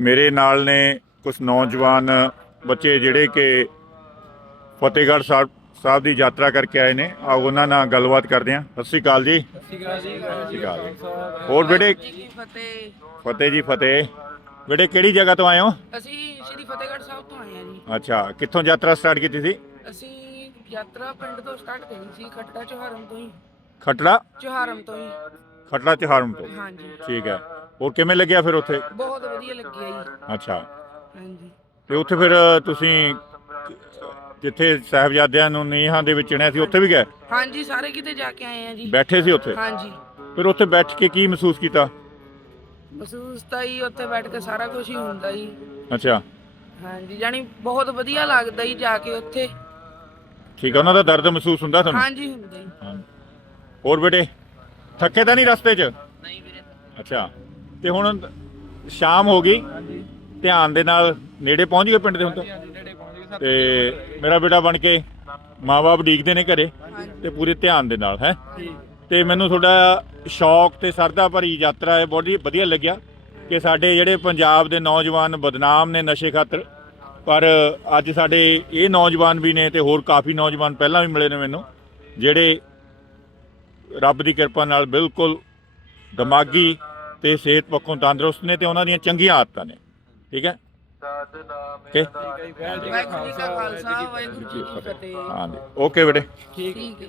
ਮੇਰੇ ਨਾਲ ਨੇ ਕੁਝ ਨੌਜਵਾਨ ਬੱਚੇ ਜਿਹੜੇ ਕਿ ਫਤਿਹਗੜ੍ਹ ਸਾਹਿਬ ਸਾਹਿਬ ਦੀ ਯਾਤਰਾ ਕਰਕੇ ਆਏ ਨੇ। ਆਓ ਉਹਨਾਂ ਨਾਲ ਗੱਲਬਾਤ ਕਰਦੇ ਹਾਂ। ਸਤਿ ਸ਼੍ਰੀ ਅਕਾਲ ਜੀ। ਸਤਿ ਸ਼੍ਰੀ ਅਕਾਲ ਜੀ। ਸਤਿ ਸ਼੍ਰੀ ਅਕਾਲ ਜੀ। ਹੋਰ ਬੇਟੇ? ਜੀ ਕੀ ਫਤਿਹ। ਫਤਿਹ ਜੀ ਫਤਿਹ। ਬੇਟੇ ਕਿਹੜੀ ਜਗ੍ਹਾ ਤੋਂ ਆਏ ਹੋ? ਅਸੀਂ ਸ਼੍ਰੀ ਫਤਿਹਗੜ੍ਹ ਸਾਹਿਬ ਤੋਂ ਆਏ ਹਾਂ ਜੀ। ਅੱਛਾ ਕਿੱਥੋਂ ਯਾਤਰਾ ਸਟਾਰਟ ਕੀਤੀ ਸੀ? ਅਸੀਂ ਯਾਤਰਾ ਪਿੰਡ ਤੋਂ ਸਟਾਰਟ ਕਰੀ ਸੀ ਖੱਟੜਾ ਚੋਹਾਰਮ ਤੋਂ ਹੀ। ਖਟੜਾ? ਚੋਹਾਰਮ ਤੋਂ ਹੀ। ਖਟੜਾ ਚਹਾਰਮ ਤੋਂ। ਹਾਂਜੀ। ਠੀਕ ਹੈ। ਹੋਰ ਕਿਵੇਂ ਲੱਗਿਆ ਫਿਰ ਉੱਥੇ? ਬਹੁਤ ਵਧੀਆ ਲੱਗਿਆ ਜੀ। ਅੱਛਾ। ਹਾਂਜੀ। ਤੇ ਉੱਥੇ ਫਿਰ ਤੁਸੀਂ ਜਿੱਥੇ ਸਾਹਿਬਜ਼ਾਦਿਆਂ ਨੂੰ ਨੀਹਾਂ ਦੇ ਵਿੱਚ ਚਿਣਿਆ ਸੀ ਉੱਥੇ ਵੀ ਗਏ? ਹਾਂਜੀ ਸਾਰੇ ਕਿਤੇ ਜਾ ਕੇ ਆਏ ਹਾਂ ਜੀ। ਬੈਠੇ ਸੀ ਉੱਥੇ? ਹਾਂਜੀ। ਫਿਰ ਉੱਥੇ ਬੈਠ ਕੇ ਕੀ ਮਹਿਸੂਸ ਕੀਤਾ? ਮਹਿਸੂਸ ਤਾਂ ਹੀ ਉੱਥੇ ਬੈਠ ਕੇ ਸਾਰਾ ਕੁਝ ਹੀ ਹੁੰਦਾ ਜੀ। ਅੱਛਾ। ਹਾਂਜੀ ਜਾਨੀ ਬਹੁਤ ਵਧੀਆ ਲੱਗਦਾ ਜੀ ਜਾ ਕੇ ਉੱਥੇ। ਠੀਕ ਹੈ ਉਹਨਾਂ ਦਾ ਦਰਦ ਮਹਿਸੂਸ ਹੁੰਦਾ ਤੁਹਾਨੂੰ? ਹਾਂਜੀ ਹੁੰਦਾ ਜੀ। ਹਾਂ। ਹੋਰ ਬੇਟੇ ਥੱਕੇ ਤਾਂ ਨਹੀਂ ਰਸਤੇ 'ਚ? ਨਹੀਂ ਵੀਰੇ। ਅੱਛਾ। ਤੇ ਹੁਣ ਸ਼ਾਮ ਹੋ ਗਈ। ਧਿਆਨ ਦੇ ਨਾਲ ਨੇੜੇ ਪਹੁੰਚ ਗਏ ਪਿੰਡ ਦੇ ਹੁਣ ਤਾਂ? ਹਾਂਜੀ ਨੇੜੇ ਪਹੁੰਚ ਗਏ ਤੇ ਮੇਰਾ ਬੇਟਾ ਬਣ ਕੇ ਮਾਪੇ ਡੀਕਦੇ ਨੇ ਘਰੇ ਤੇ ਪੂਰੇ ਧਿਆਨ ਦੇ ਨਾਲ ਹੈ? ਤੇ ਮੈਨੂੰ ਤੁਹਾਡਾ ਸ਼ੌਕ ਤੇ ਸਰਦਾ ਭਰੀ ਯਾਤਰਾ ਹੈ ਬਹੁਤ ਵਧੀਆ ਲੱਗਿਆ ਕਿ ਸਾਡੇ ਜਿਹੜੇ ਪੰਜਾਬ ਦੇ ਨੌਜਵਾਨ ਬਦਨਾਮ ਨੇ ਨਸ਼ੇ ਖਾਤਰ ਪਰ ਅੱਜ ਸਾਡੇ ਇਹ ਨੌਜਵਾਨ ਵੀ ਨੇ ਤੇ ਹੋਰ ਕਾਫੀ ਨੌਜਵਾਨ ਪਹਿਲਾਂ ਵੀ ਮਿਲੇ ਨੇ ਮੈਨੂੰ ਜਿਹੜੇ ਰੱਬ ਦੀ ਕਿਰਪਾ ਨਾਲ ਬਿਲਕੁਲ ਦਿਮਾਗੀ ਤੇ ਸਿਹਤ ਪੱਖੋਂ ਤੰਦਰੁਸਤ ਨੇ ਤੇ ਉਹਨਾਂ ਦੀਆਂ ਚੰਗੀਆਂ ਆਦਤਾਂ ਨੇ। ਠੀਕ ਹੈ? ਓਕੇ ਠੀਕ ਹੈ ਜੀ ਵਾਹਿਗੁਰੂ ਜੀ ਕਾ ਖਾਲਸਾ ਵਾਹਿਗੁਰੂ ਜੀ ਕੀ ਫਤਿਹ। ਹਾਂ ਓਕੇ ਬੇਟੇ। ਠੀਕ ਠੀਕ ਹੈ।